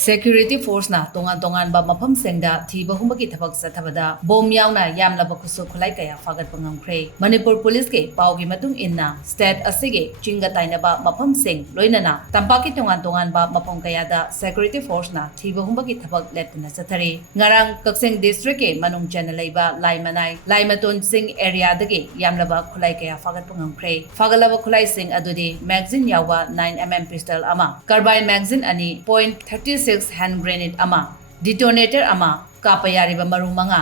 Security force na tongan ba mafam sengda thiba humbaki thabak sathabada bom yauna yamlaba khutsu khutlai kaya fagatpa ngamkhre Manipur police ke pawgi matung inna state asige chinga tainaba mafam seng loinana tampaki tongan ba mafam kaya da security force na thiba humbaki thabak letna sathari ngarang kakseng district ke manung chanalaiba laimaton sing area dage yamlaba khutlai kaya fagatpa ngamkhre fagalaba khutlai sing adudi magazine yawa 9mm pistol ama carbine magazine ani .36 hand grenade ama detonator ama kapayariba maru manga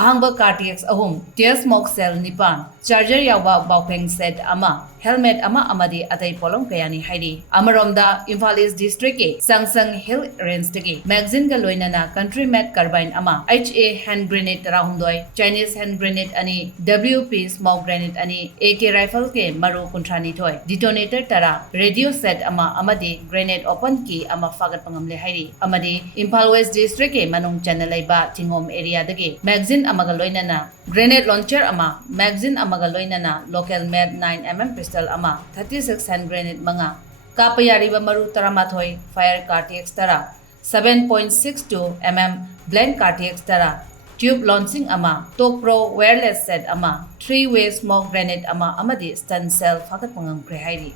ahangba cartx ahum tear smoke cell nipan charger yawa bawpeng set ama helmet ama amadi atai polong kayani hairi amaromda Imphal East district ke sangsang hill range tege magazine ga loinana country made carbine ama HA hand grenade rahumdoi Chinese hand grenade ani WP smoke grenade ani AK rifle ke maru kuntrani thoi detonator tara radio set ama amadi grenade open ki ama fagat pangamle hairi amadi Imphal West district ke manung chanalaiba tingom area dege magazine amaga loinana grenade launcher ama magazine amaga loinana local made 9mm pistol ama 36 hand grenade manga kapayariba maru taramathoi fire cartx tara 7.62 mm blank cartx tara tube launching ama top pro wireless set ama 3-way smoke grenade ama amadi stun cell fagat pangam kre hairi